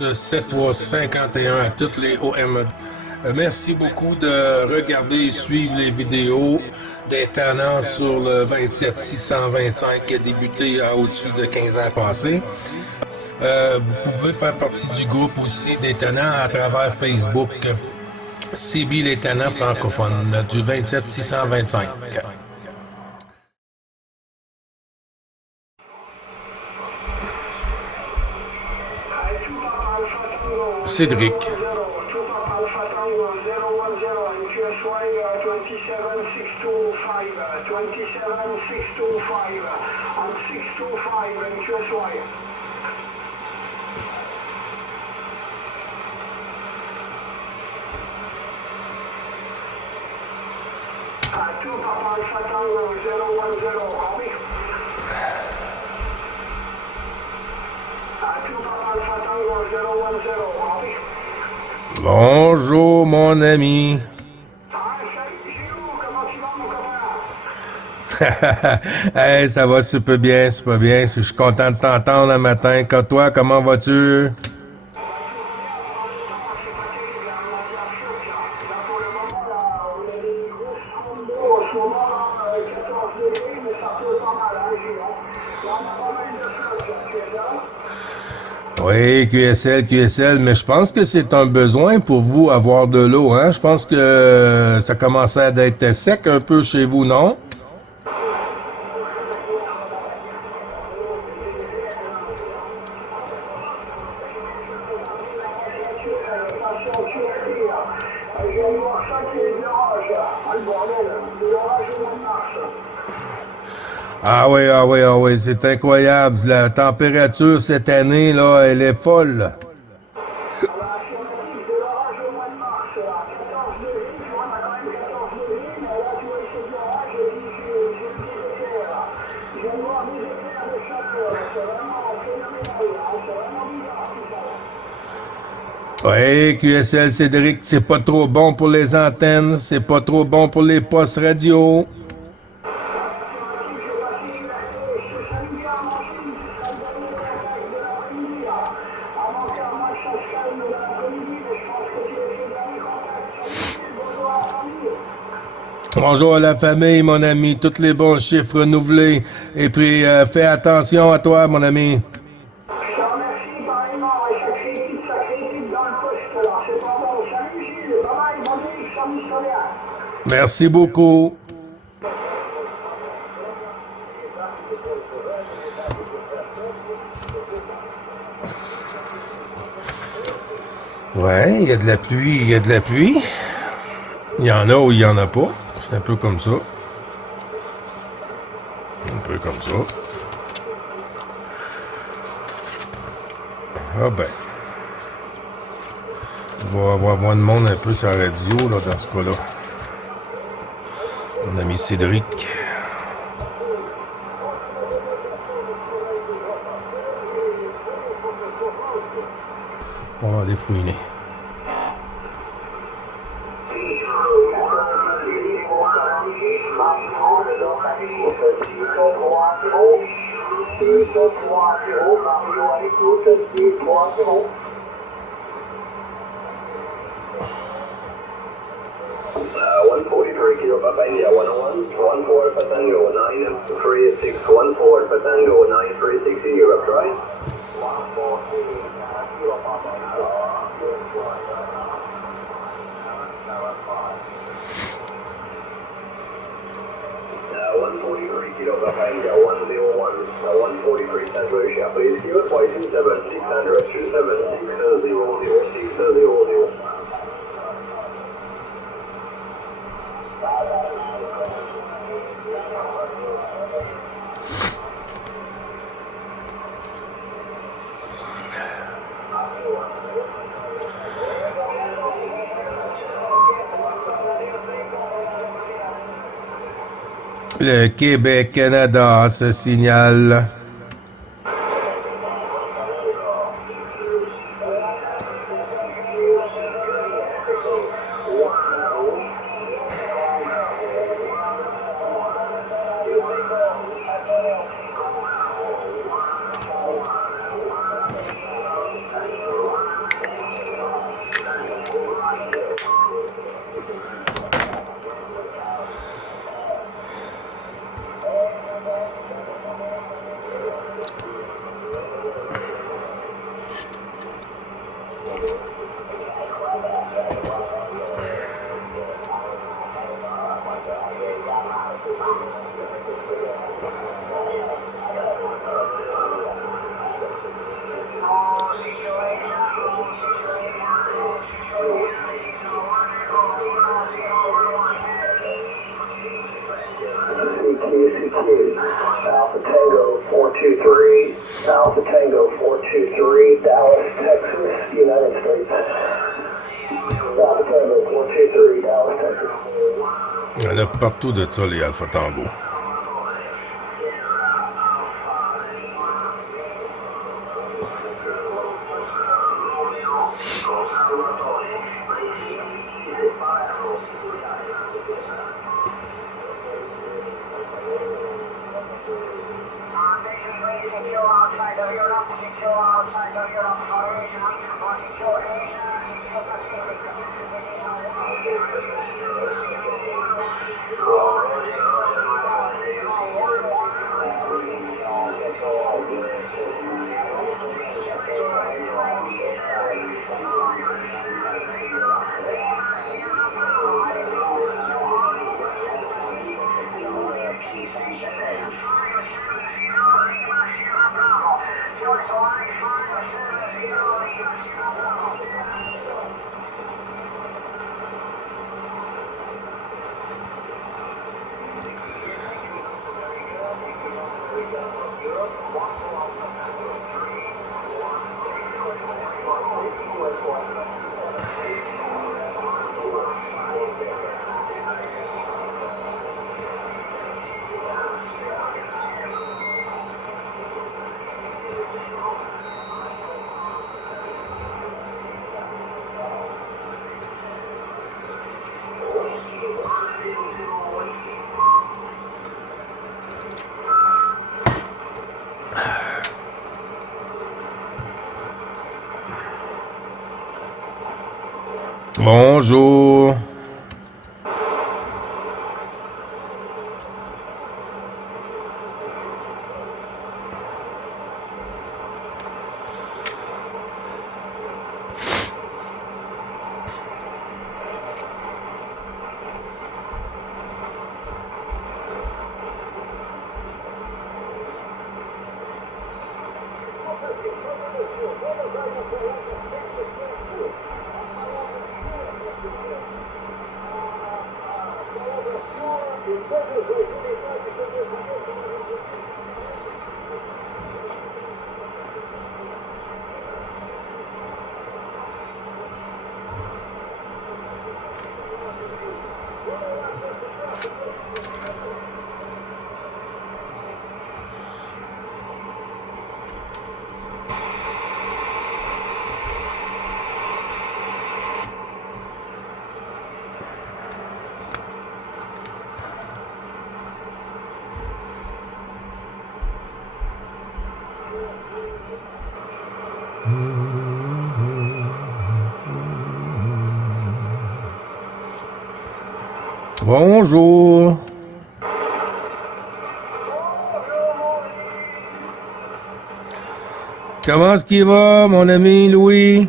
7.51 à toutes les OM. Merci beaucoup de regarder et suivre les vidéos des tenants sur le 27625 qui a débuté à au-dessus de 15 ans passés. Vous pouvez faire partie du groupe aussi des tenants à travers Facebook. CB les tenants francophones du 27625. Cédric. Bonjour mon ami. Hey, ça va super bien, super bien. Je suis content de t'entendre le matin. Toi, comment vas-tu? Oui, QSL, mais je pense que c'est un besoin pour vous avoir de l'eau, hein? Je pense que ça commençait à être sec un peu chez vous, non? Ah oui, c'est incroyable. La température cette année, là, elle est folle. Oui, QSL Cédric, c'est pas trop bon pour les antennes, c'est pas trop bon pour les postes radio. Bonjour à la famille, mon ami, tous les bons chiffres renouvelés. Et puis, fais attention à toi, mon ami. Merci beaucoup. Ouais, il y a de la pluie, il y a de la pluie. Il y en a ou il y en a pas. C'est un peu comme ça. Un peu comme ça. Ah ben. On va avoir moins de monde un peu sur la radio, là, dans ce cas-là. Mon ami Cédric. On va aller fouiner. Kilo Papa India 101, 14 for Tango 936, 14 for Tango 936 in Europe, right? 143 Kilo Papa India 101, 143 Central Asia, please give us 527 600 27 600 600. Le Québec-Canada se signale. Alpha Tango 423, Alpha Tango 423, Dallas, Texas, United States. Alpha Tango 423, Dallas, Texas. Il y en a partout de ça, les Alpha Tango. Bonjour. Bonjour. Comment est-ce qu'il va, mon ami Louis?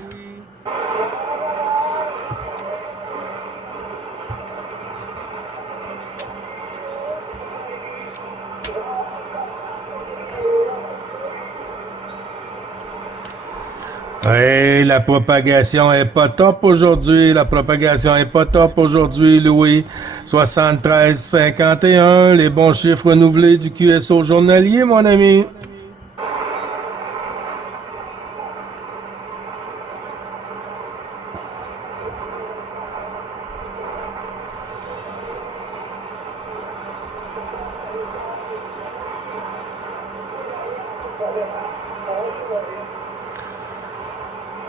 Hey, la propagation est pas top aujourd'hui. La propagation est pas top aujourd'hui, Louis. 73,51, les bons chiffres renouvelés du QSO journalier, mon ami.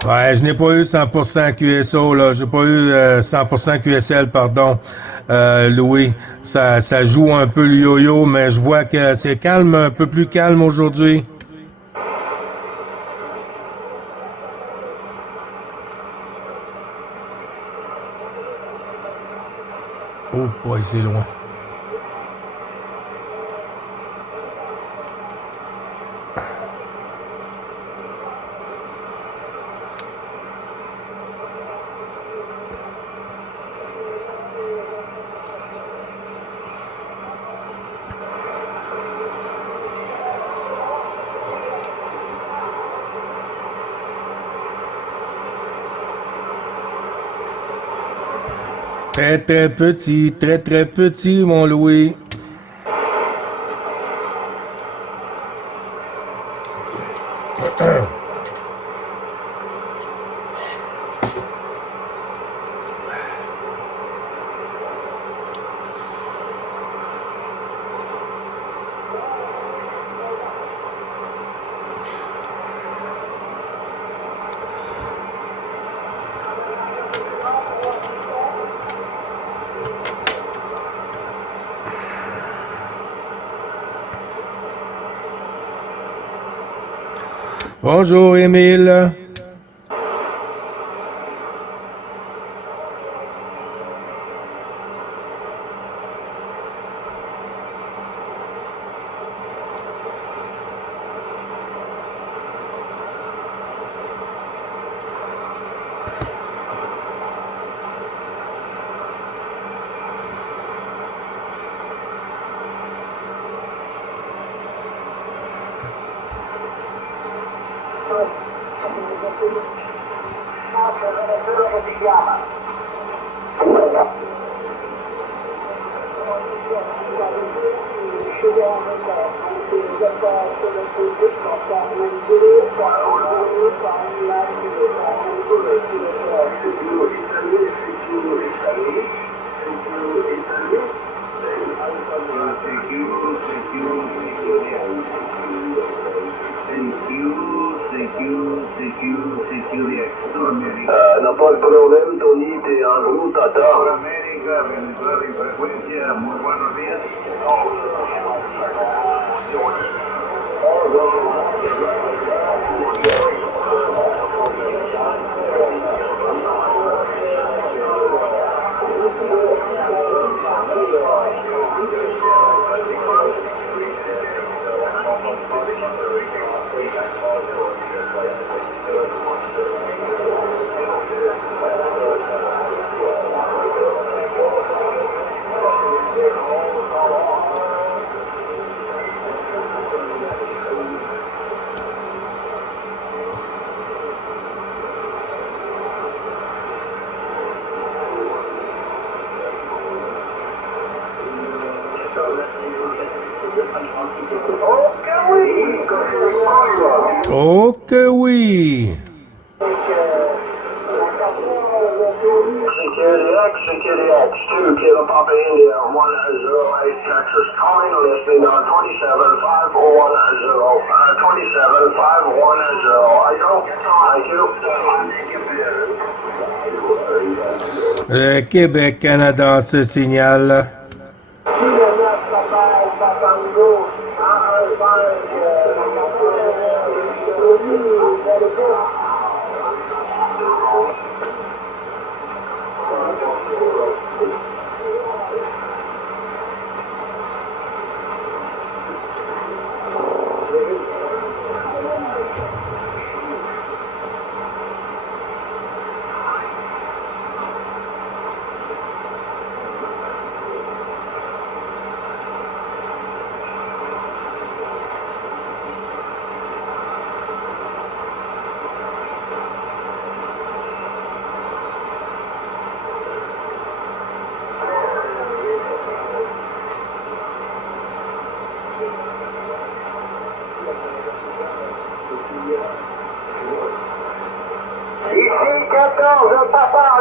Ouais, je n'ai pas eu 100% QSO, là. J'ai pas eu 100% QSL, pardon, Louis. Ça joue un peu le yo-yo, mais je vois que c'est calme, un peu plus calme aujourd'hui. Oh boy, c'est loin. Très, très petit, mon Louis. Bonjour, Émile. No pas de problème, Tony, t'es en route, attends. América, Venezuela y frecuencia, muy buenos días. Oh que oui! CKDX, 2, Kilo Papa India, 108 Texas, calling, listening on 27510, 27510. Thank you. Le Québec, Canada se signale. Ici 14, Papa,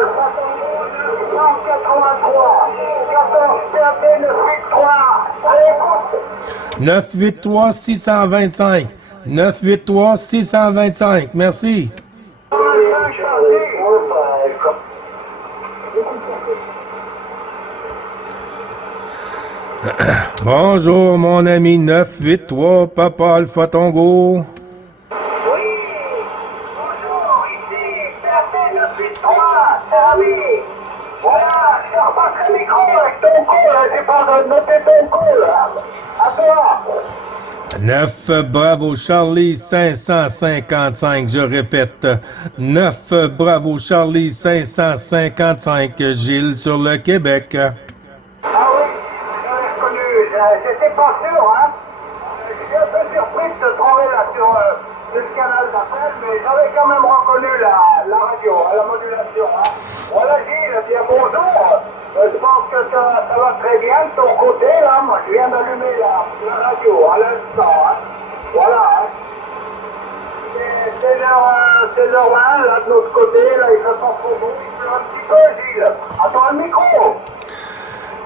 183, 14 PAP 983, à l'écoute. 983-625. 983-625. Merci. Bonjour, mon ami 983, Papa Alpha Tango. Oui, bonjour, ici PAP 983, c'est Ami. Voilà, je repasse le micro avec ton coup, là, j'ai pas de noter ton coup, là. À toi. 9 Bravo Charlie 555, je répète. 9 Bravo Charlie 555, Gilles sur le Québec. Ah oui, j'avais reconnu, j'étais pas sûr, hein. Je suis un peu surpris de te trouver là sur le canal d'appel, mais j'avais quand même reconnu la radio, la modulation, hein. Voilà Gilles, bien bonjour. Je pense que ça va très bien de ton côté, là. Moi, je viens d'allumer la radio à l'instant, hein. Voilà, hein. C'est l'heure 20, là, de notre côté, là, il fait pas trop beau, il pleut un petit peu, Gilles. Attends le micro.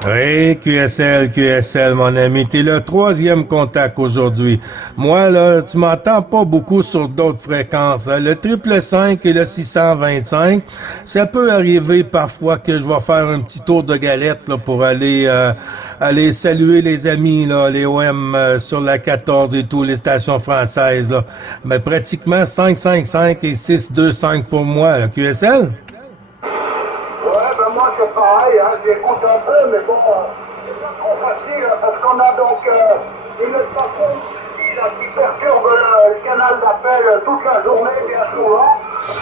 Oui, QSL, mon ami. T'es le troisième contact aujourd'hui. Moi, là, tu m'entends pas beaucoup sur d'autres fréquences, hein. Le 555 et le 625, ça peut arriver parfois que je vais faire un petit tour de galette là, pour aller saluer les amis, là, les OM sur la 14 et tout, les stations françaises. Là. Mais pratiquement 555 et 625 pour moi, là. QSL? Ouais, ben moi c'est pareil, hein, j'écoute un peu, mais bon, c'est pas trop facile, hein, parce qu'on a donc une station ici, là, qui perturbe le canal d'appel toute la journée, bien souvent.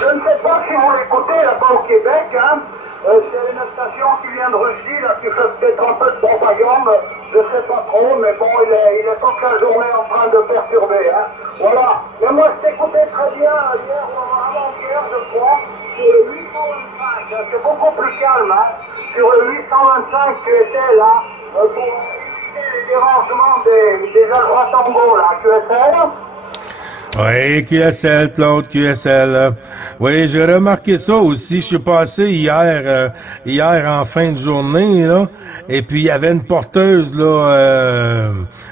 Je ne sais pas si vous l'écoutez là-bas au Québec, hein. C'est une station qui vient de Russie, là, qui fait peut-être un peu de propagande, je ne sais pas trop, mais bon, il est toute la journée en train de perturber, hein. Voilà. Mais moi, je t'écoutais très bien hier ou avant-hier, je crois, sur le 825, hein. C'est beaucoup plus calme, hein. Sur le 825, tu étais là, pour éviter les dérangements des Alpha-Tango, là, tu étais là. Oui, QSL, Claude, QSL. Oui, j'ai remarqué ça aussi. Je suis passé hier en fin de journée, là, et puis il y avait une porteuse, là,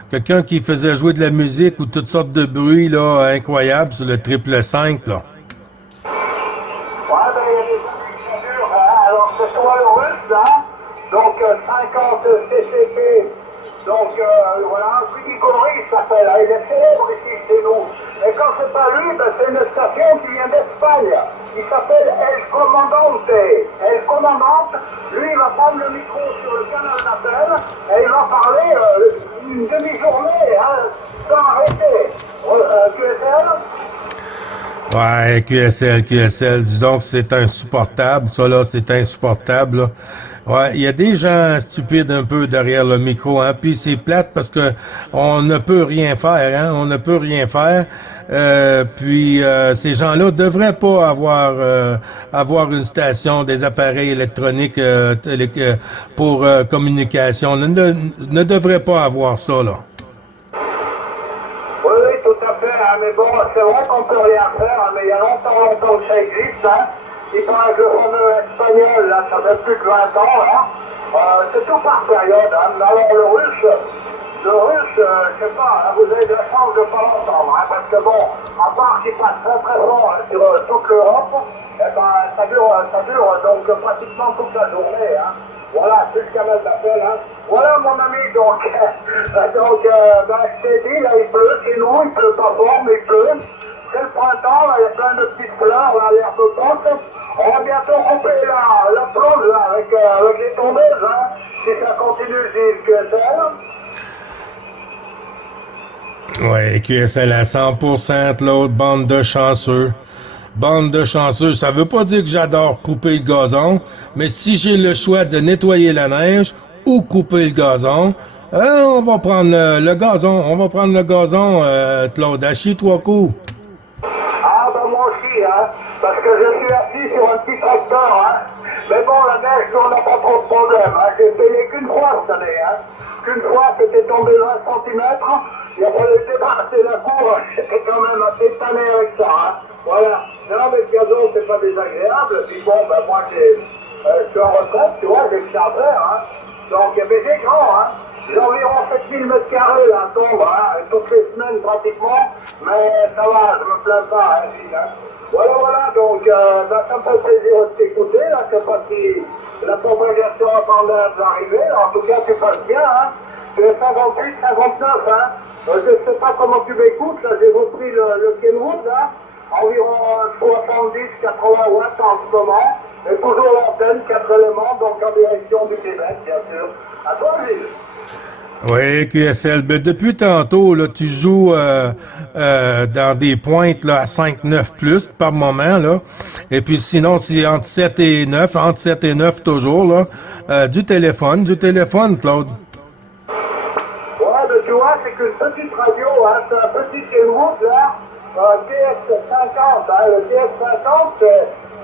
quelqu'un qui faisait jouer de la musique ou toutes sortes de bruits, là, incroyables sur le 555, là. Ouais, ben, il y a des indicateurs, hein. Alors, c'est sur le russe, hein. Donc, 50 CCP. Donc, voilà, Grigori, il s'appelle, hein. Il est célèbre ici chez nous. Et quand c'est pas lui, ben, c'est une station qui vient d'Espagne. Il s'appelle El Comandante. El Comandante, lui, il va prendre le micro sur le canal d'appel et il va parler une demi-journée, hein, sans arrêter. QSL? Ouais, QSL. Disons que c'est insupportable. Ça, là, c'est insupportable, là. Ouais, il y a des gens stupides un peu derrière le micro, hein. Puis c'est plate parce que on ne peut rien faire, hein. On ne peut rien faire. Puis ces gens-là devraient pas avoir une station, des appareils électroniques pour communication. Ne devraient pas avoir ça, là. Oui, oui, tout à fait, hein, mais bon, c'est vrai qu'on peut rien faire, hein, mais il y a longtemps que ça existe, hein. Il paraît que le fameux espagnol, là, ça fait plus de 20 ans, là. C'est tout par période, hein. Mais alors le russe, je sais pas, hein, vous avez de la chance de pas l'entendre, hein, parce que bon, à part qu'il passe très très fort hein, sur toute l'Europe, eh ben, ça dure donc pratiquement toute la journée, hein. Voilà, c'est le canal d'appel, hein. Voilà mon ami, donc, ben, je t'ai dit, là, il pleut, chez nous, il pleut pas fort, mais il pleut. C'est le printemps, là, il y a plein de petites fleurs, là, l'air peu porte. On va bientôt couper la plonge, là, avec les tondeuses, hein, si ça continue, si QSL. Ouais, QSL à 100%, l'autre bande de chanceux. Bande de chanceux, ça veut pas dire que j'adore couper le gazon, mais si j'ai le choix de nettoyer la neige ou couper le gazon, on va prendre le gazon. On va prendre le gazon, Claude, à chier trois coups. Ah, ben moi aussi, hein, parce que je suis assis sur un petit tracteur, hein. Mais bon, la neige, on n'a pas trop de problème, hein. J'ai payé qu'une fois cette année, hein. Qu'une fois, c'était tombé 20 cm, il a fallu débarrasser la cour, j'étais quand même assez tanné avec ça, hein. Voilà. Non, mais le gazon, c'est pas désagréable, puis bon, ben moi, je suis en retraite, tu vois, j'ai que ça à faire, hein. Donc, mais j'ai grand, hein. J'ai environ 7000 mètres carrés, là, tombe, hein, toutes les semaines pratiquement, mais ça va, je me plains pas, hein, Gilles, hein. Voilà, donc, ben, ça me fait plaisir de t'écouter, là, je sais pas si la propagation attendait d'arriver, en tout cas, tu passes bien, hein. Tu es 58, 59, hein. Je sais pas comment tu m'écoutes, là, j'ai repris le Kenwood, là, environ 70, 80 watts en ce moment, et toujours l'antenne, 4 éléments, donc en direction du Québec, bien sûr. À toi, Gilles. Oui, QSL. Ben, depuis tantôt, là, tu joues dans des pointes là, à 5-9 plus par moment, là. Et puis sinon, c'est entre 7 et 9, entre 7 et 9 toujours, là. Du téléphone, Claude. Ouais, ben tu vois, c'est qu'une petite radio, hein, c'est un petit Kenwood, là, TX50, hein, le TX50,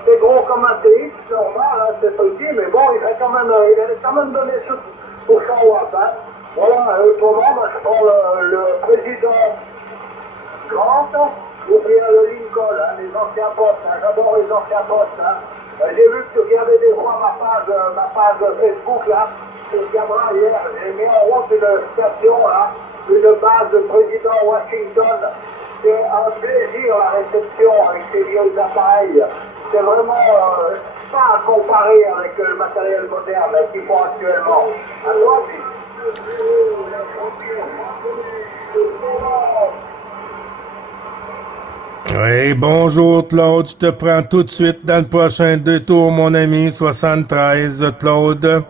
c'est gros comme un TX, normal, hein, c'est petit, mais bon, il a quand même donné pour 100 watts, hein. Voilà, autrement, ben, je prends le président Grant, ou bien le Lincoln, hein, les anciens postes, hein, j'adore les anciens postes, hein. J'ai vu que tu regardais des fois ma page Facebook, là, sur Cabra hier. J'ai mis en route une station, là, une base de président Washington. C'est un plaisir la réception avec ces vieux appareils. C'est vraiment pas à comparer avec le matériel moderne qu'ils font actuellement. À toi, Oui, bonjour Claude, je te prends tout de suite dans le prochain détour, mon ami, 73, Claude.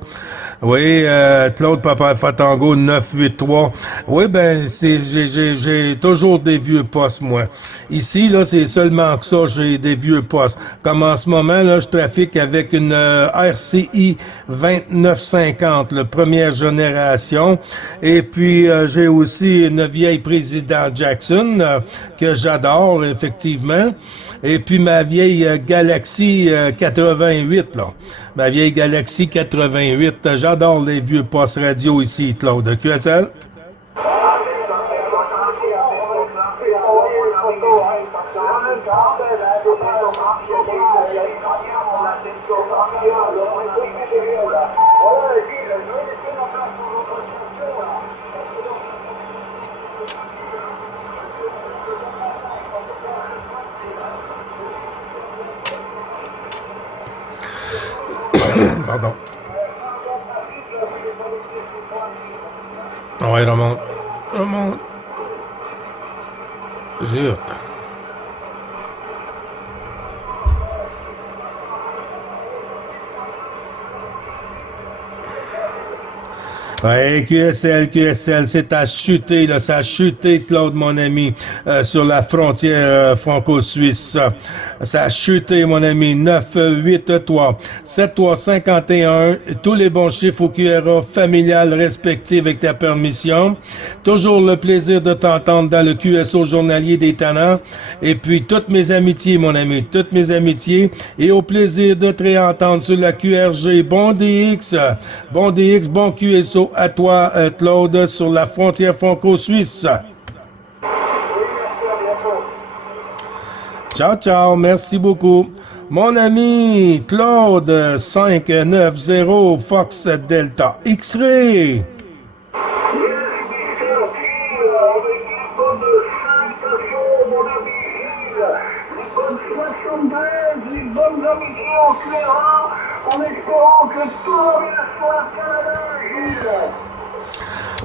Oui, Claude Papa Fatango 983. Oui, ben j'ai toujours des vieux postes, moi. Ici, là, c'est seulement que ça, j'ai des vieux postes. Comme en ce moment, là, je trafique avec une RCI 2950, la première génération. Et puis, j'ai aussi une vieille président Jackson, que j'adore, effectivement. Et puis ma vieille Galaxy 88, là. Ma vieille Galaxy 88. J'adore les vieux postes radio ici, Claude. QSL? Pardon. Ouais, remonte. Remonte. Zut. Ouais, QSL, c'est à chuter, là, ça a chuté, Claude, mon ami, sur la frontière franco-suisse. Ça a chuté, mon ami, 983 7351, tous les bons chiffres au QRA familial respectif avec ta permission. Toujours le plaisir de t'entendre dans le QSO journalier des Tannants. Et puis, toutes mes amitiés, mon ami, toutes mes amitiés. Et au plaisir de te réentendre sur la QRG. Bon DX, bon QSO à toi, Claude, sur la frontière franco-suisse. Ciao, ciao, merci beaucoup. Mon ami Claude 590 Fox Delta X-Ray. En espérant que tout va bien sur le Canada, Gilles.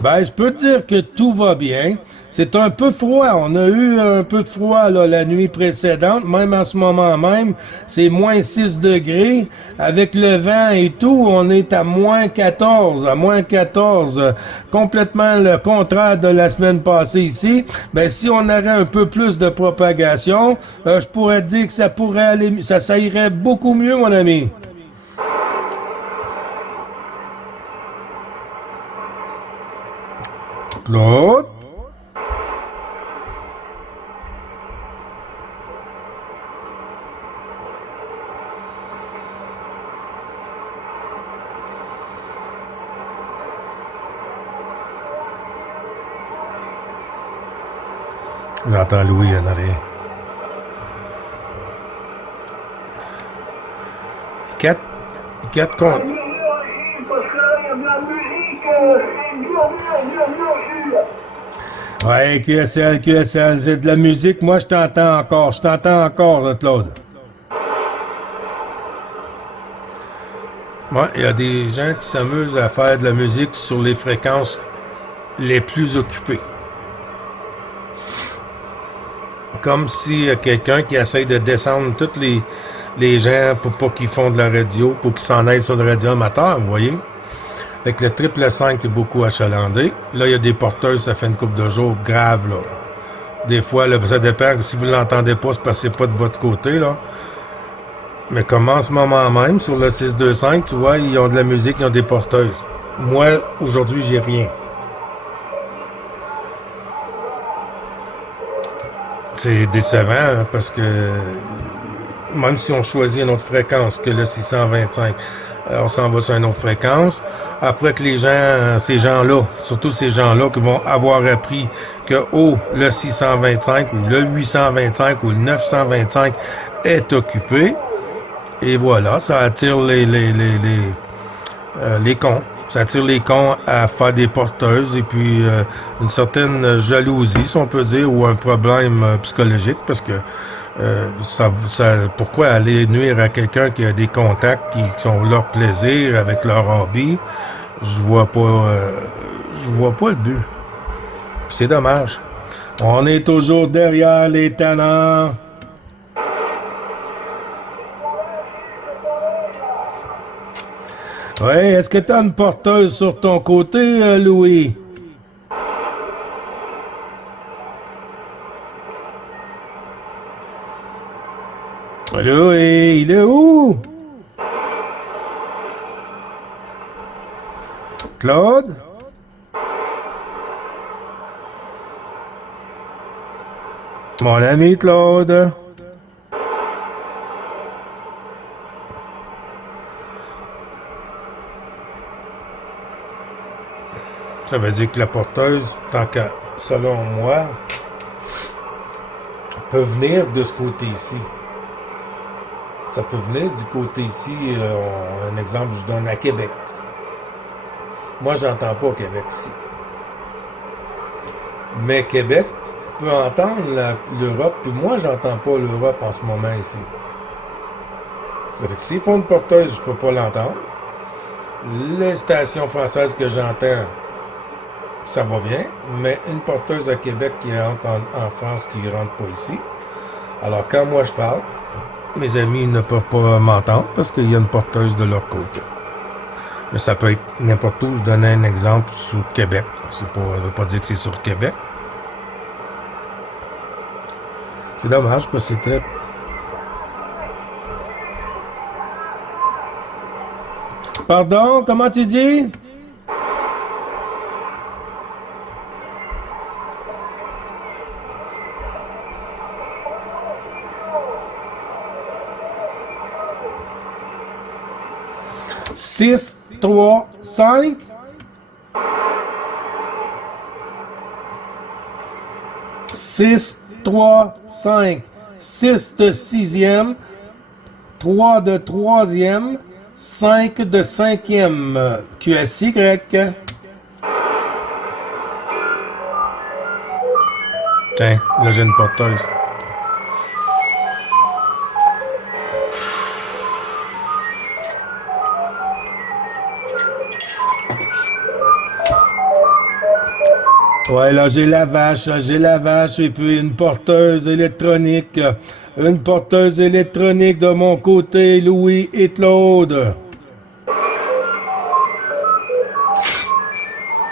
Ben, je peux te dire que tout va bien. C'est un peu froid. On a eu un peu de froid là, la nuit précédente. Même en ce moment même, c'est moins 6 degrés. Avec le vent et tout, on est à moins 14. À moins 14. Complètement le contraire de la semaine passée ici. Ben, si on aurait un peu plus de propagation, je pourrais dire que ça pourrait aller, ça irait beaucoup mieux, mon ami. Claude? J'entends Louis en arrière. 4 contre. Ouais, QSL, c'est de la musique. Moi, je t'entends encore, là, Claude. Ouais, il y a des gens qui s'amusent à faire de la musique sur les fréquences les plus occupées. Comme si quelqu'un qui essaye de descendre tous les gens pour pas qu'ils font de la radio, pour qu'ils s'en aillent sur le radio amateur, vous voyez? Avec le 555, c'est beaucoup achalandé. Là, il y a des porteuses, ça fait une couple de jours grave, là. Des fois, là, ça dépend. Si vous l'entendez pas, c'est parce que c'est pas de votre côté, là. Mais comme en ce moment même, sur le 625, tu vois, ils ont de la musique, ils ont des porteuses. Moi, aujourd'hui, j'ai rien. C'est décevant, hein, parce que même si on choisit une autre fréquence que le 625, on s'en va sur une autre fréquence. Après que les gens, ces gens-là, surtout ces gens-là qui vont avoir appris que le 625 ou le 825 ou le 925 est occupé, et voilà, ça attire les cons. Ça attire les cons à faire des porteuses et puis une certaine jalousie, si on peut dire, ou un problème psychologique, parce que pourquoi aller nuire à quelqu'un qui a des contacts qui sont leur plaisir avec leur hobby? Je vois pas le but. C'est dommage. On est toujours derrière les tannants. Oui, est-ce que tu as une porteuse sur ton côté, Louis? Louis, il est où? Claude? Mon ami Claude? Ça veut dire que la porteuse, tant que, selon moi, peut venir de ce côté-ci. Ça peut venir du côté ici, un exemple, je donne à Québec. Moi, j'entends pas Québec ici. Mais Québec peut entendre l'Europe, puis moi, j'entends pas l'Europe en ce moment ici. Ça fait que s'ils font une porteuse, je peux pas l'entendre. Les stations françaises que j'entends, ça va bien, mais une porteuse à Québec qui rentre en France, qui rentre pas ici. Alors, quand moi je parle, mes amis ne peuvent pas m'entendre parce qu'il y a une porteuse de leur côté. Mais ça peut être n'importe où. Je donnais un exemple sur Québec. Ça ne veut pas dire que c'est sur Québec. C'est dommage parce que c'est très... Pardon, comment tu dis? Six, trois, cinq. Six, trois, cinq. 6 de sixième. 3 de troisième. 5 de cinquième. QSY. Tiens, là j'ai une porteuse. Ouais, là, j'ai la vache, et puis une porteuse électronique. Une porteuse électronique de mon côté, Louis et Claude.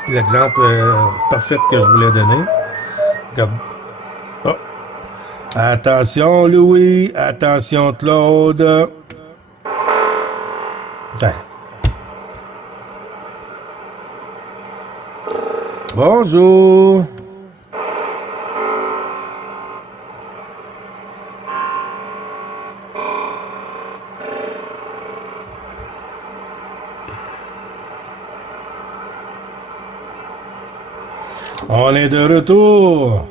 L'exemple parfait que je voulais donner. Oh. Attention, Louis. Attention, Claude. Tiens. Bonjour. On est de retour.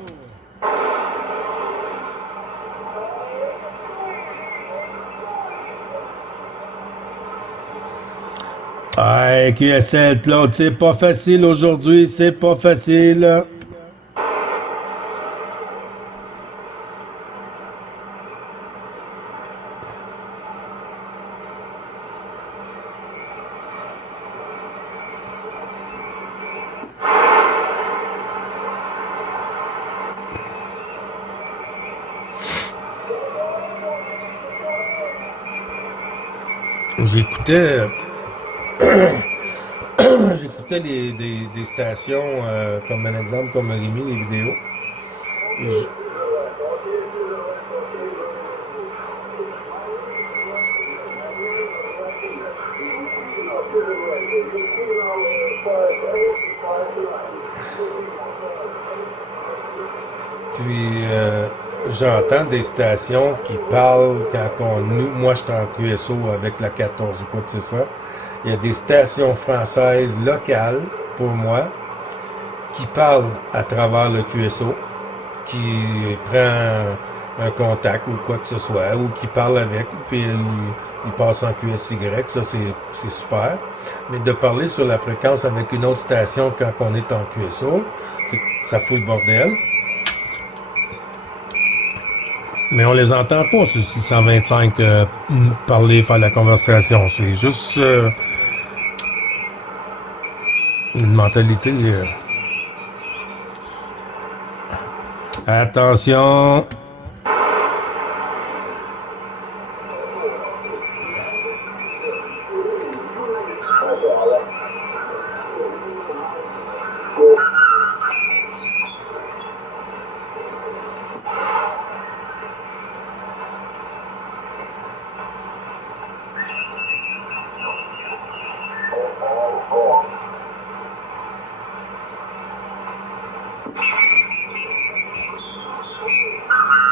Ah, QSL, Claude, c'est pas facile aujourd'hui, c'est pas facile. J'écoutais des stations comme un exemple comme Rémi, les vidéos. Puis j'entends des stations qui parlent moi je suis en QSO avec la 14 ou quoi que ce soit. Il y a des stations françaises locales, pour moi, qui parlent à travers le QSO, qui prend un contact ou quoi que ce soit, ou qui parle avec, puis il passe en QSY, ça c'est super. Mais de parler sur la fréquence avec une autre station quand on est en QSO, ça fout le bordel. Mais on les entend pas sur 625 parler, faire la conversation. C'est juste une mentalité. Attention.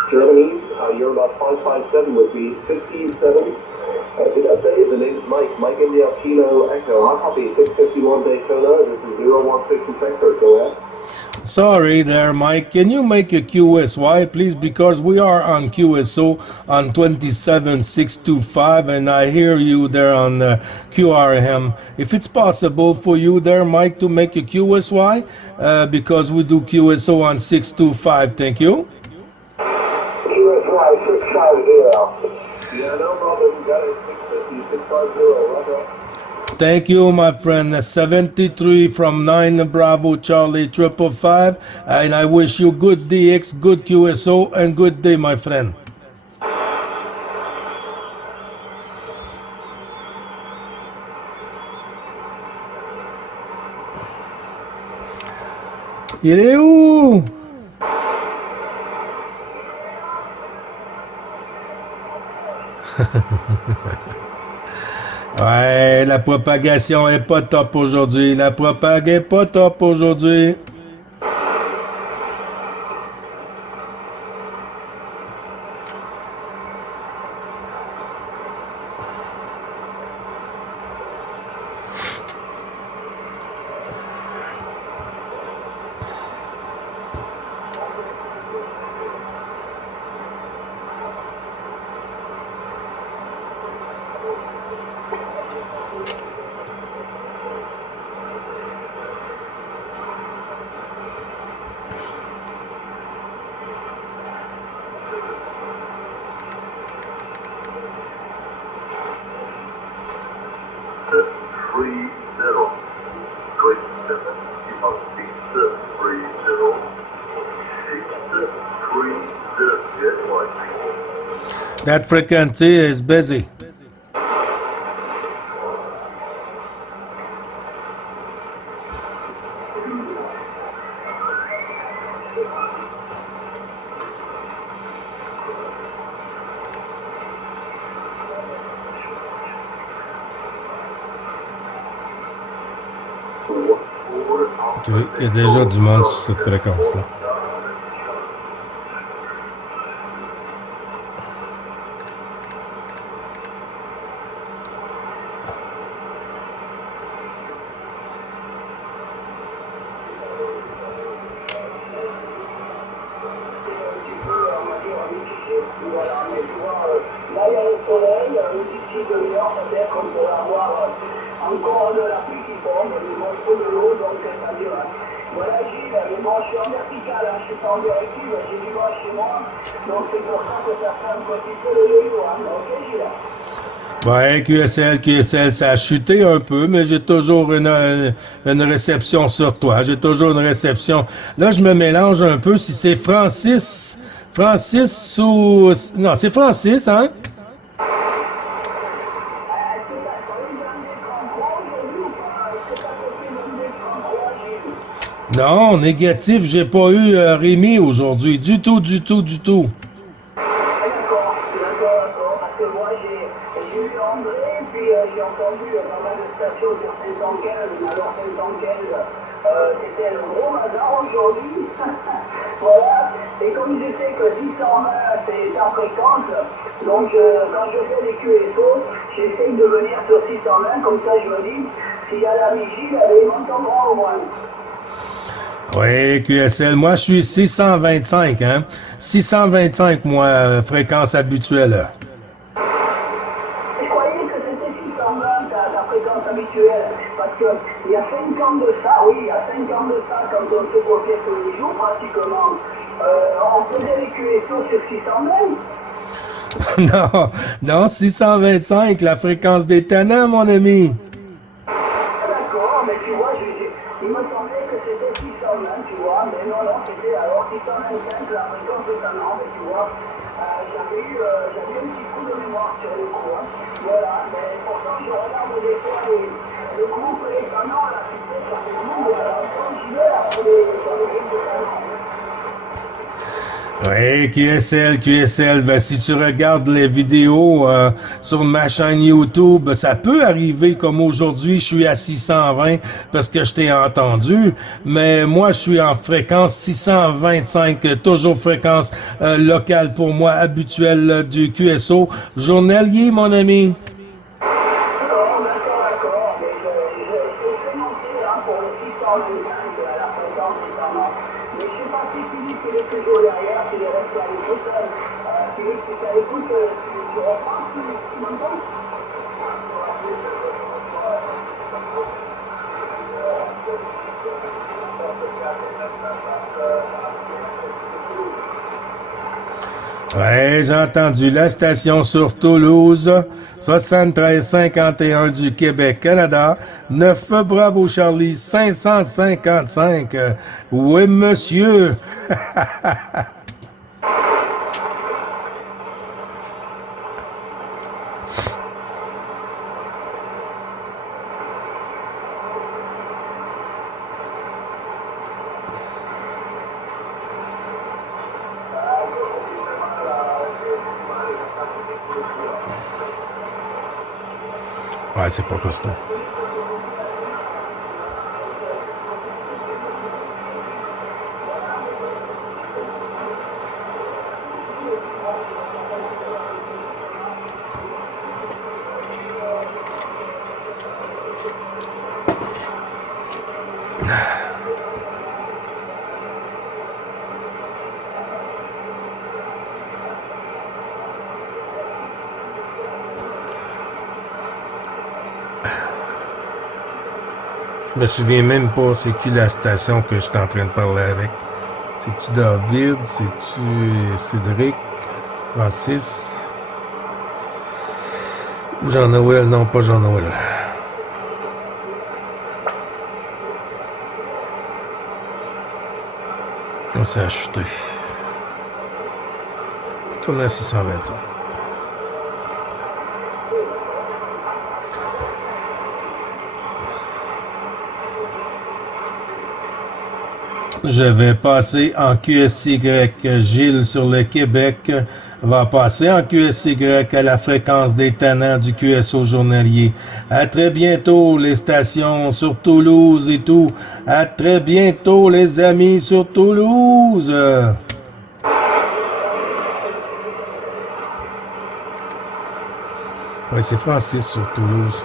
Germany, you're about 557 would be 57. Did I say the name's Mike? Mike India Kilo Echo. I copy 651 Daytona. This is 0150 Sector. Go ahead. Sorry there, Mike. Can you make a QSY, please? Because we are on QSO on 27625, and I hear you there on QRM. If it's possible for you there, Mike, to make a QSY, because we do QSO on 625. Thank you. QSY 650. Yeah, no problem. Got it. 650, 650. Right on. Thank you, my friend. 73 from 9 Bravo Charlie 555. And I wish you good DX, good QSO, and good day, my friend. Il est où? Ouais, la propagation est pas top aujourd'hui. La propagation est pas top aujourd'hui. That frequency is busy. Il y a déjà du monde sur cette fréquence-là. Là, il y a le soleil, une petite demi-heure peut-être, on peut avoir encore de la pluie qui tombe, des morceaux de l'eau, donc c'est-à-dire, voilà Gilles, mais bon, je suis en vertical, hein, je suis pas en directive, j'ai du vent chez moi, donc c'est pour ça que ça fait un petit peu le yo-yo, hein, ok Gilles? Ouais, QSL, ça a chuté un peu, mais j'ai toujours une réception sur toi. J'ai toujours une réception. Là, je me mélange un peu si c'est Francis ou... Non, c'est Francis, hein? Non, négatif, j'ai pas eu Rémi aujourd'hui. Du tout. D'accord, parce que moi j'ai eu André, puis j'ai entendu pas mal de stations sur Saint-Anquel, alors Saint-Anquel, c'était le gros bazar aujourd'hui, voilà, et comme je sais que 620 c'est sa fréquence, donc quand je fais les QSO, j'essaye de venir sur 620, comme ça je me dis, s'il y a la vigile, il m'entendra au moins. Oui, QSL. Moi, je suis 625, hein. 625, moi, fréquence habituelle. Je croyais que c'était 620 ta fréquence habituelle, parce qu'il y a 5 ans de ça, oui, il y a 5 ans de ça, quand on se copiait tous les jours pratiquement, on faisait les QSO sur 620. Non, non, 625, la fréquence des tannants, mon ami. D'accord, mais tu vois, il me semblait que c'était 620, tu vois, mais non, c'était alors 625, la fréquence des tannants, mais tu vois, j'avais eu un petit coup de mémoire sur le coup, hein. Voilà, mais pourtant je regarde des fois le groupe Les Tannants, là, tu sais, sur Facebook, continuer à faire des groupes de tannants. Oui, QSL, QSL, ben, si tu regardes les vidéos sur ma chaîne YouTube, ça peut arriver comme aujourd'hui, je suis à 620 parce que je t'ai entendu, mais moi, je suis en fréquence 625, toujours fréquence locale pour moi, habituelle du QSO, journalier, mon ami. D'accord, mais je fais monter hein, pour le 625 la fréquence des tannants. Mais je sais pas si Philippe il est toujours derrière, s'il reste à l'écoute. Philippe, si tu à l'écoute, tu reprends, tu m'entends? Ouais, j'ai entendu la station sur Toulouse, 7351 du Québec, Canada, 9 Bravo Charlie 555. Oui, monsieur. Ouais, c'est pas costaud. Je me souviens même pas c'est qui la station que je suis en train de parler avec. C'est-tu David? C'est-tu Cédric? Francis? Ou Jean-Noël? Non, pas Jean-Noël. On s'est acheté. Tourne à 625. Je vais passer en QSY. Gilles sur le Québec va passer en QSY à la fréquence des tannants du QSO journalier. À très bientôt les stations sur Toulouse et tout. À très bientôt les amis sur Toulouse. Oui, c'est Francis sur Toulouse.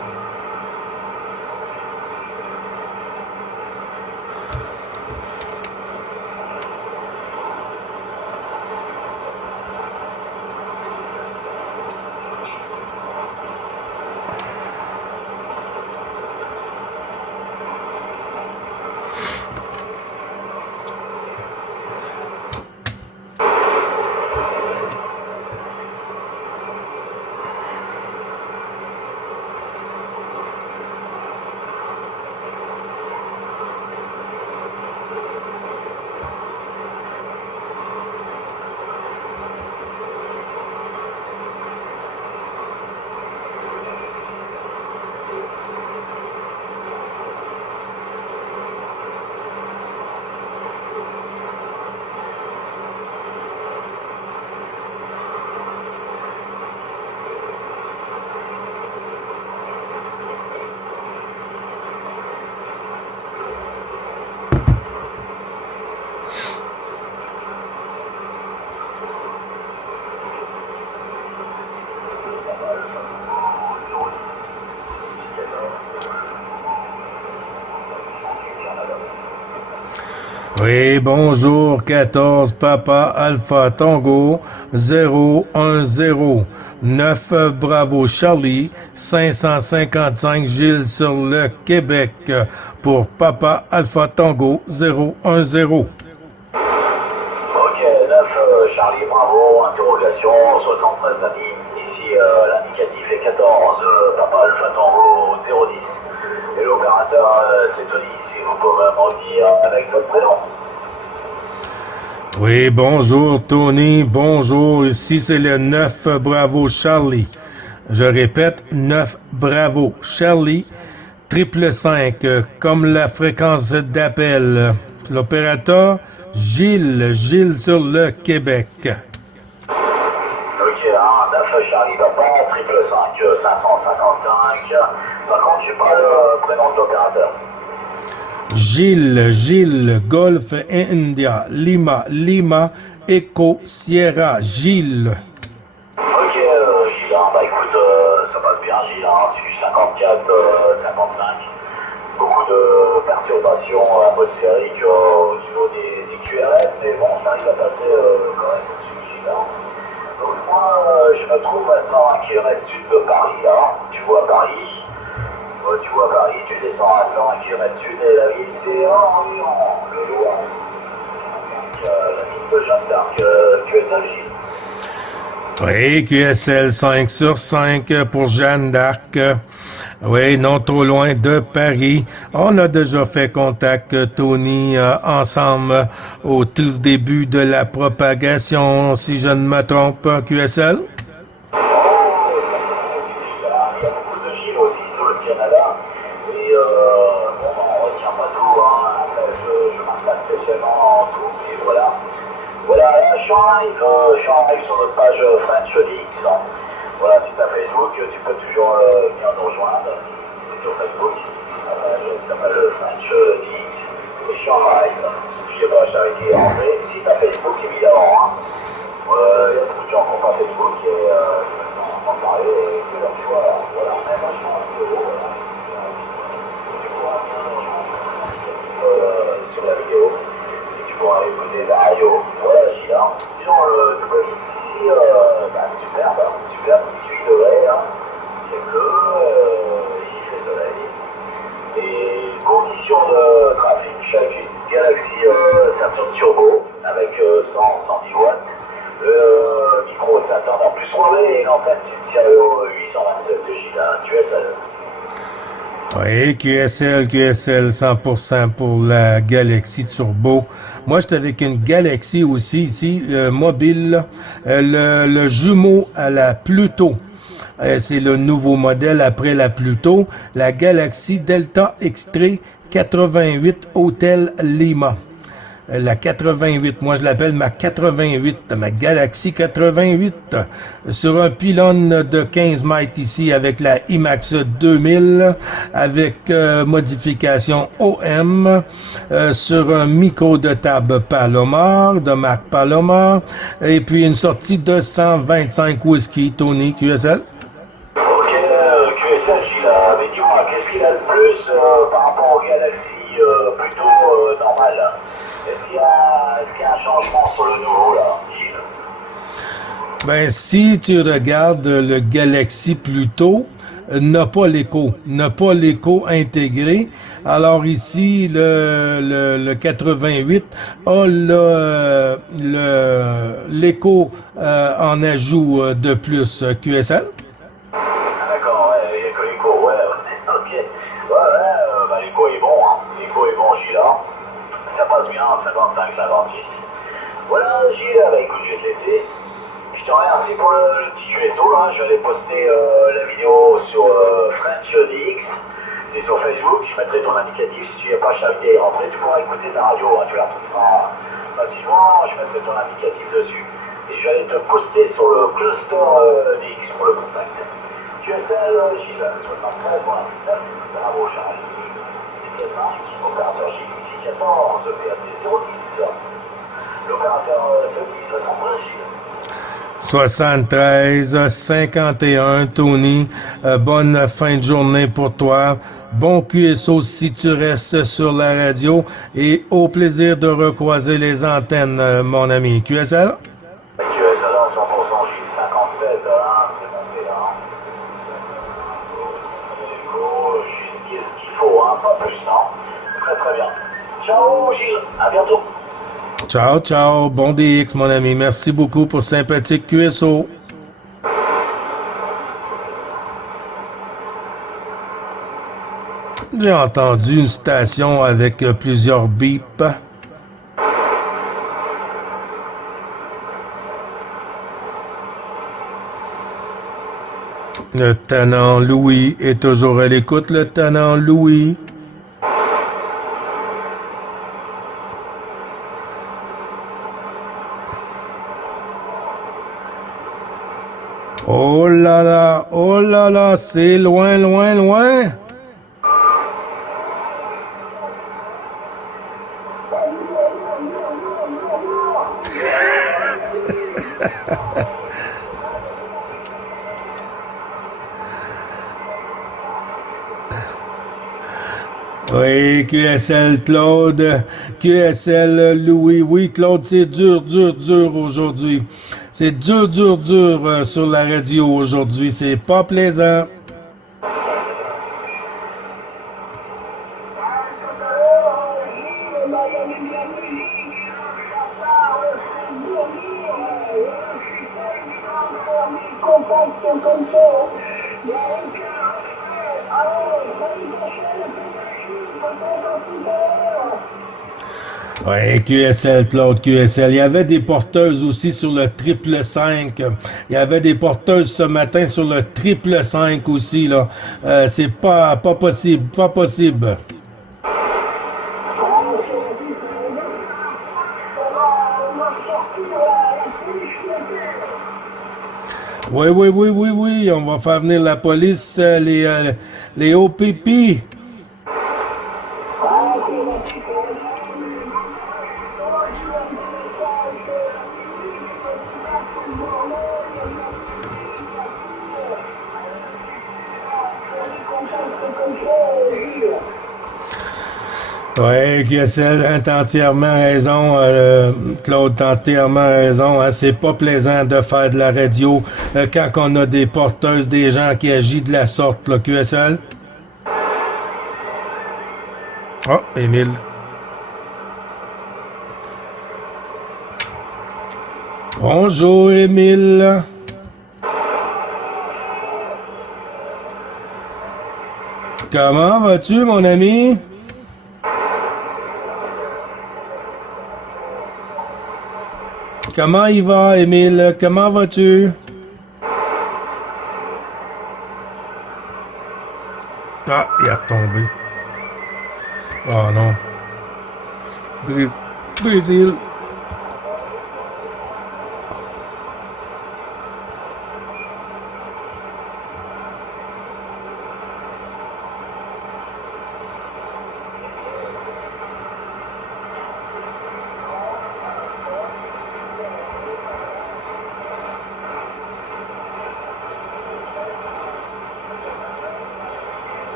Oui, bonjour, 14 Papa Alpha Tango 010 9 Bravo Charlie 555 Gilles sur le Québec pour Papa Alpha Tango 010. Ok, 9, Charlie, bravo, interrogation, 73 amis. Ici, l'indicatif est 14, Papa Alpha Tango 010. Et l'opérateur, c'est Tony, si vous pouvez m'en dire avec votre prénom. Oui, bonjour Tony, bonjour, ici c'est le 9 Bravo Charlie. Je répète, 9 Bravo Charlie, 555, comme la fréquence d'appel. L'opérateur, Gilles sur le Québec. Ok, 9 Charlie Papa, 555, 555. Par contre, j'ai pas le prénom de l'opérateur. Gilles, Golf India, Lima, Echo, Sierra, Gilles. Ok, Gilles, bah écoute, ça passe bien, Gilles, c'est du 54, 55. Beaucoup de perturbations atmosphériques au niveau des QRS, mais bon, ça arrive à passer quand même au-dessus de Gilles. Donc moi, je me trouve à 101 km sud de Paris, là. Tu vois Paris, tu descends à 101 km sud, et la ville, c'est Orléans, le Loir. Donc, la ville de Jeanne d'Arc, QSL, Gilles. Oui, QSL 5 sur 5 pour Jeanne d'Arc. Oui, non trop loin de Paris. On a déjà fait contact, Tony, ensemble au tout début de la propagation, si je ne me trompe, QSL. Il y a beaucoup de Gilles aussi sur le Canada. Et bon, on ne retient pas tout. Après, je marque pas spécialement tout. Mais voilà. Voilà, je suis en live sur notre page French DX. Voilà, si tu as Facebook, tu peux toujours venir nous rejoindre. C'est sur Facebook. Ça s'appelle French DX. Et je suis en live. Si je pas charité et rentrer. Si tu as Facebook, évidemment. Il y a beaucoup de gens qui n'ont pas Facebook et en parler et que leur choix, voilà, on est vachement un peu haut, voilà. Tu pourras bien sur la vidéo et tu pourras écouter la radio. Voilà, Gilles. Sinon, le double ici, superbe, 18 degrés, c'est bleu, il fait soleil. Et conditions de trafic, chaque Galaxy Saturn Turbo avec 110 watts. Le micro Saturn en plus roulé et l'antenne Stereo 827 de Gilles, QSL. Oui, QSL 100% pour la Galaxy Turbo. Moi, j'étais avec une Galaxy aussi ici, mobile, le jumeau à la Pluto. C'est le nouveau modèle après la Pluto, la Galaxy Delta X3 88 Hotel Lima. La 88, moi je l'appelle ma 88, ma Galaxy 88, sur un pylône de 15 mètres ici avec la IMAX 2000, avec modification OM, sur un micro de table Palomar, de marque Palomar, et puis une sortie de 125 whisky, Tony, QSL. Ok, QSL, Gilles, mais dis-moi, qu'est-ce qu'il a de plus par rapport au Galaxy plutôt normal? Est-ce qu'il y a un changement sur le nouveau, là, Gilles? Ben, si tu regardes le Galaxy Pluto, n'a pas l'écho intégré. Alors ici, le 88 a l'écho en ajout de plus, QSL. D'accord, ouais, il y a que l'écho, ouais, ok. Ouais, l'écho est bon, l'écho est bon, Gilles, ça passe bien, 55, 56. Voilà, Gilles, écoute, je vais te laisser. Je te remercie pour le petit USO, là. Je vais poster la vidéo sur French DX. C'est sur Facebook, je mettrai ton indicatif. Si tu n'es pas charité et rentré, tu pourras écouter ta radio, tu la retrouveras facilement. Je mettrai ton indicatif dessus. Et je vais aller te poster sur le cluster DX pour le contact. QSL, Gilles, 73.9, bravo Charlie. 5, opérateur Gilles, ici 14, PAP 010. L'opérateur 70, 73, Gilles. 73-51, Tony. Bonne fin de journée pour toi. Bon QSO si tu restes sur la radio et au plaisir de recroiser les antennes, mon ami. QSL? QSL à 100%, J 57, c'est monté, Écho, ce qu'il faut, pas plus, Très très bien. Ciao Gilles, à bientôt. Ciao, ciao. Bon DX, mon ami. Merci beaucoup pour sympathique QSO. J'ai entendu une station avec plusieurs bips. Le tenant Louis est toujours à l'écoute, le tenant Louis. Oh là là, c'est loin, loin, loin. Oui, QSL Claude, QSL Louis. Oui, Claude, c'est dur aujourd'hui. C'est dur sur la radio aujourd'hui. C'est pas plaisant. Oui, QSL, Claude, QSL. Il y avait des porteuses aussi sur le 555. Il y avait des porteuses ce matin sur le 555 aussi, là. C'est pas possible. Oui. On va faire venir la police, les OPP. Oui, QSL, t'as entièrement raison, Claude, t'as entièrement raison. C'est pas plaisant de faire de la radio quand on a des porteuses, des gens qui agissent de la sorte, là, QSL. Oh, Émile. Bonjour, Émile. Comment vas-tu, mon ami? Comment il va, Émile? Comment vas-tu? Ah, il a tombé. Oh non. Brésil.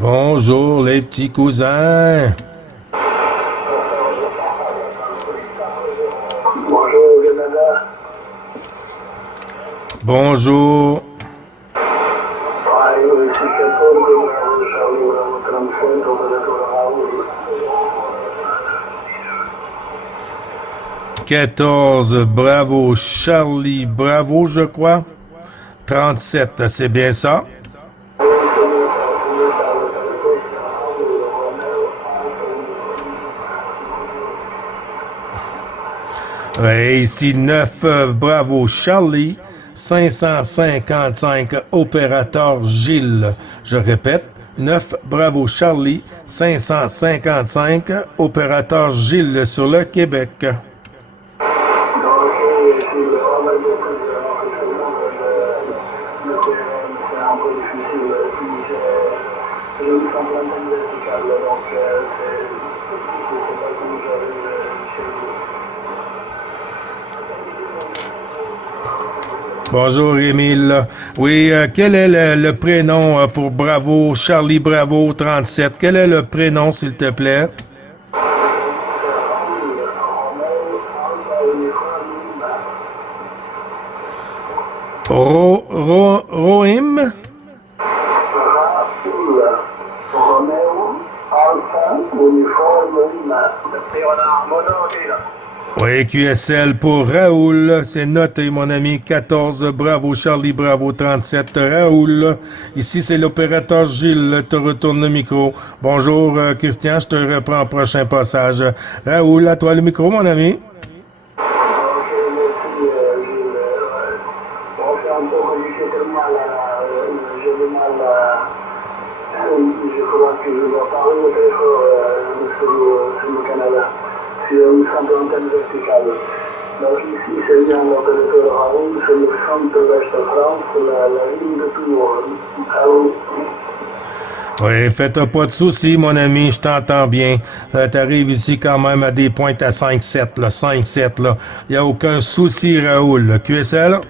Bonjour les petits cousins. Bonjour, Canada. Bonjour. Ici 14 de Charlie Bravo 35, opérateur Raoul. 14, bravo, Charlie, bravo, je crois. 37, c'est bien ça? Ouais, ici 9, bravo, Charlie. 555, opérateur Gilles. Je répète, 9, bravo, Charlie. 555, opérateur Gilles sur le Québec. Bonjour, Émile. Oui, quel est le prénom pour Bravo, Charlie Bravo 37? Quel est le prénom, s'il te plaît? Rohim? Oui, QSL pour Raoul, c'est noté mon ami, 14, bravo Charlie, bravo 37, Raoul. Ici c'est l'opérateur Gilles, te retourne le micro. Bonjour Christian, je te reprends au prochain passage. Raoul, à toi le micro mon ami. Je crois que je dois parler au téléphone sur le Canada. Sur une simple antenne verticale. Donc ici, c'est bien l'opérateur Raoul, c'est le centre-ouest de France, la ligne de Tours. Raoul. Oui, faites pas de soucis, mon ami, je t'entends bien. T'arrives ici quand même à des pointes à 5-7, là, 5-7, là. Il n'y a aucun souci, Raoul. QSL?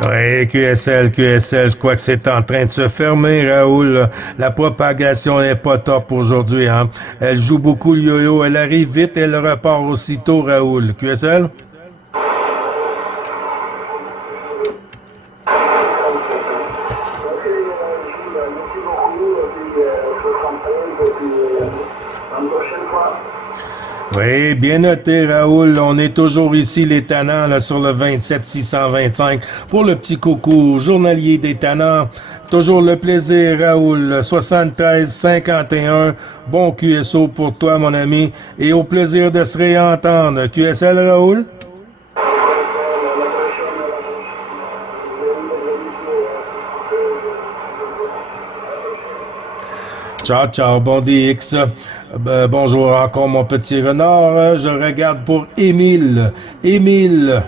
Oui, QSL, je crois que c'est en train de se fermer, Raoul. La propagation n'est pas top aujourd'hui, hein. Elle joue beaucoup le yo-yo, elle arrive vite, elle repart aussitôt, Raoul. QSL? Oui, bien noté, Raoul. On est toujours ici, les tannants, là, sur le 27 625 pour le petit coucou journalier des tannants. Toujours le plaisir, Raoul. 73 51. Bon QSO pour toi, mon ami. Et au plaisir de se réentendre. QSL, Raoul? Ciao, ciao, bon DX. Bonjour encore, mon petit renard. Je regarde pour Émile. Émile.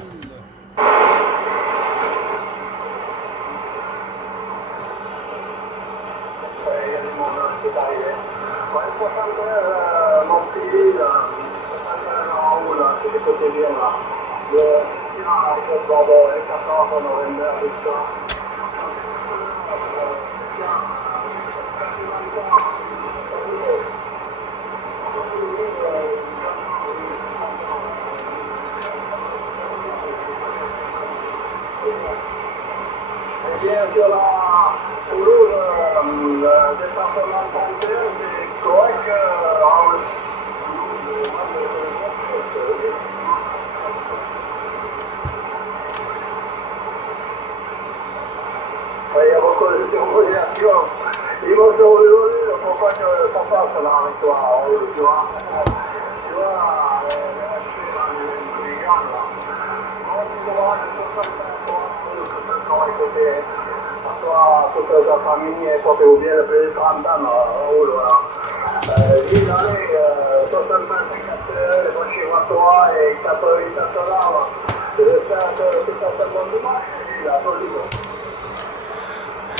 Bien sur la Toulouse, le département sanitaire, c'est correct. Il y a beaucoup de surpolations. Ils vont se rigoler, pourquoi que ça passe là avec toi, tu vois. Tu vois, les gars là. Non, tu vois, les 65 écoutez, toi, toute ta famille est portée au bien depuis 30 ans, oh là. 10 années, 65 ils vont chez toi et ils t'appellent là. C'est ça, c'est ça, c'est bon dimanche. là, solide.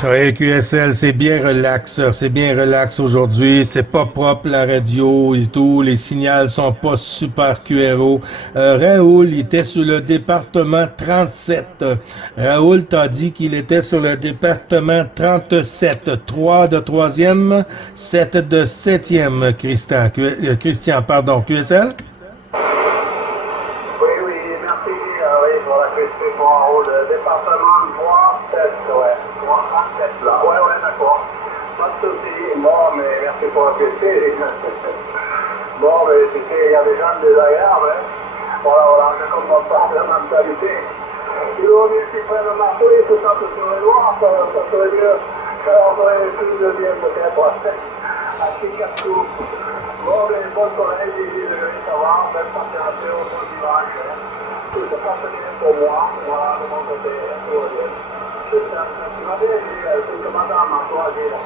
Oui, QSL, c'est bien relax aujourd'hui, c'est pas propre la radio et tout, les signaux sont pas super QRO. Raoul, il était sur le département 37. Raoul t'a dit qu'il était sur le département 37. 3 de troisième, 7 de septième, Christian, pardon, QSL? Oui, oui, merci, oui, pour la question pour en haut, le département 3-7, ouais, 3-7 là, ouais, d'accord. Pas de souci, bon, mais merci pour la question. Bon, mais tu sais, il y a des gens désagréables, hein. Voilà, je comprends pas la mentalité. Il vaut mieux qu'ils prennent le marteau et tout ça sur les doigts, ça serait mieux. Ça leur ferait plus de bien peut-être, à Chicago. Bon, mais bon soleil, 18 degrés, ça va, belle température au dimanche. Tout se passe bien pour moi, voilà, de mon côté, tout va bien. Super, tu m'as bien dit, c'est que madame, toi, là.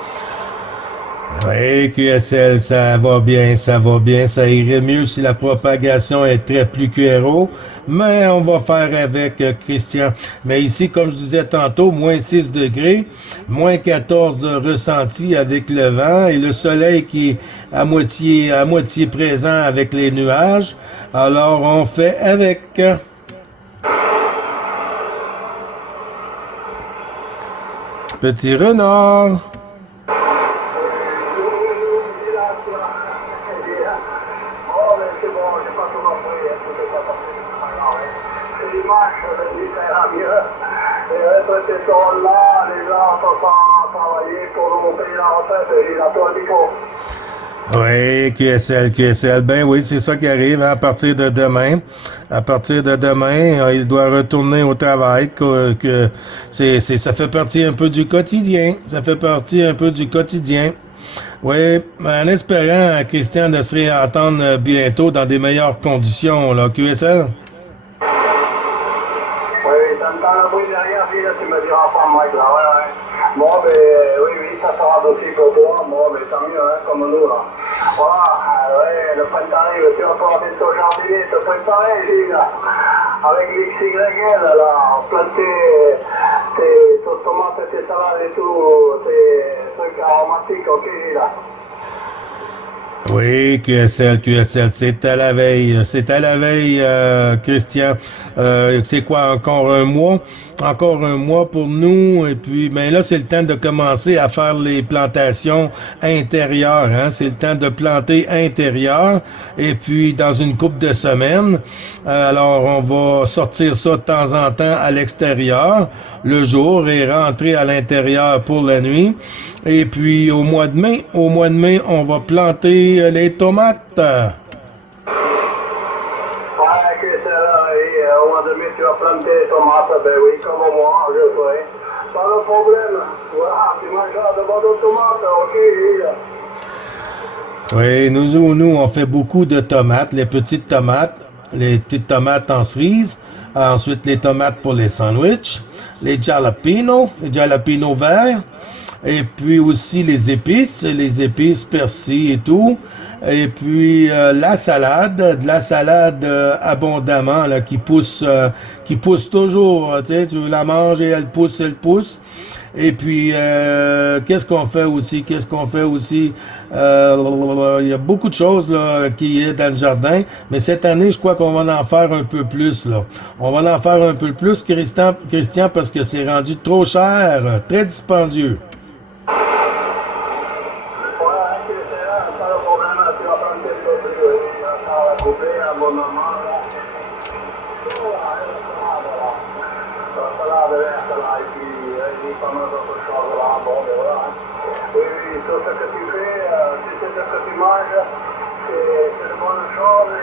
Oui, QSL, ça va bien, ça irait mieux si la propagation était plus QRO, mais on va faire avec Christian. Mais ici, comme je disais tantôt, moins 6 degrés, moins 14 ressentis avec le vent et le soleil qui est à moitié présent avec les nuages. Alors, on fait avec... Petit renard. Oui, QSL. Ben oui, c'est ça qui arrive à partir de demain. À partir de demain, il doit retourner au travail. Ça fait partie un peu du quotidien. Oui, en espérant, Christian, de se réentendre bientôt dans des meilleures conditions, là, QSL. Oui, t'entends le bruit derrière, puis là, tu me diras pas, Mike, là, ouais. Bon, mais oui, ça sera aussi pour toi, bon, mais tant mieux, hein, comme nous, là. Voilà, ouais, le printemps arrive, tu vas pouvoir bientôt jardiner, te préparer, Gilles, là. Avec l'XYL, là, planter tes tomates, tes salades et tout, tes trucs aromatiques, ok, Gilles, là. Oui, QSL, c'est à la veille, Christian. C'est quoi, encore un mois? Encore un mois pour nous, et puis, ben là, c'est le temps de commencer à faire les plantations intérieures, hein. C'est le temps de planter intérieur, et puis, dans une couple de semaines, alors, on va sortir ça de temps en temps à l'extérieur, le jour, et rentrer à l'intérieur pour la nuit. Et puis, au mois de mai, on va planter les tomates. Ouais, que c'est là, et au mois de mai, tu vas planter les tomates, ben oui, comme moi, je ferai. Pas de problème. Voilà, tu mangeras de bonnes tomates, ok. Oui, nous, on fait beaucoup de tomates, les petites tomates en cerise, ensuite les tomates pour les sandwichs, les jalapenos verts, et puis aussi les épices persil et tout, et puis de la salade abondamment là qui pousse toujours, tu sais, tu la manges et elle pousse. Et puis qu'est-ce qu'on fait aussi? Il y a beaucoup de choses là qui est dans le jardin, mais cette année, je crois qu'on va en faire un peu plus là. On va en faire un peu plus, Christian, parce que c'est rendu trop cher, très dispendieux. Tout ce que tu fais, c'est ce que tu manges, c'est de bonnes choses.